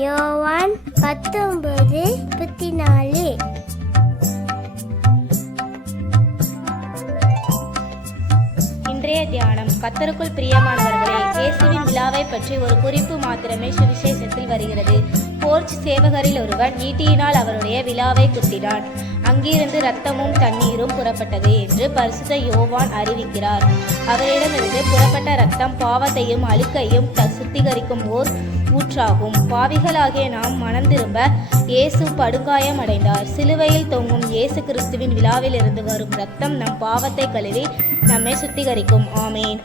யோவான் 19:34. இன்றைய தியானம். கர்த்தருக்குள் பிரியமானவர்களே, இயேசுவின் விழாவை பற்றி ஒரு குறிப்பு மாத்திரமே சுவிசேஷத்தில் வருகிறது. போர்ச் சேவகரில் ஒருவன் ஈட்டியினால் அவருடைய விழாவை குத்தினான். அங்கிருந்து இரத்தமும் தண்ணீரும் புறப்பட்டது என்று பரிசுத்த யோவான் அறிவிக்கிறார். அவரிடமிருந்து புறப்பட்ட இரத்தம் பாவத்தையும் அழுக்கையும் சுத்திகரிக்கும் ஓர் ஊற்றாகும். பாவிகளாகிய நாம் மனம் திரும்ப இயேசு படுகாயம் அடைந்தார். சிலுவையில் தொங்கும் இயேசு கிறிஸ்துவின் விழாவிலிருந்து வரும் இரத்தம் நம் பாவத்தை கழுவி நம்மை சுத்திகரிக்கும். ஆமேன்.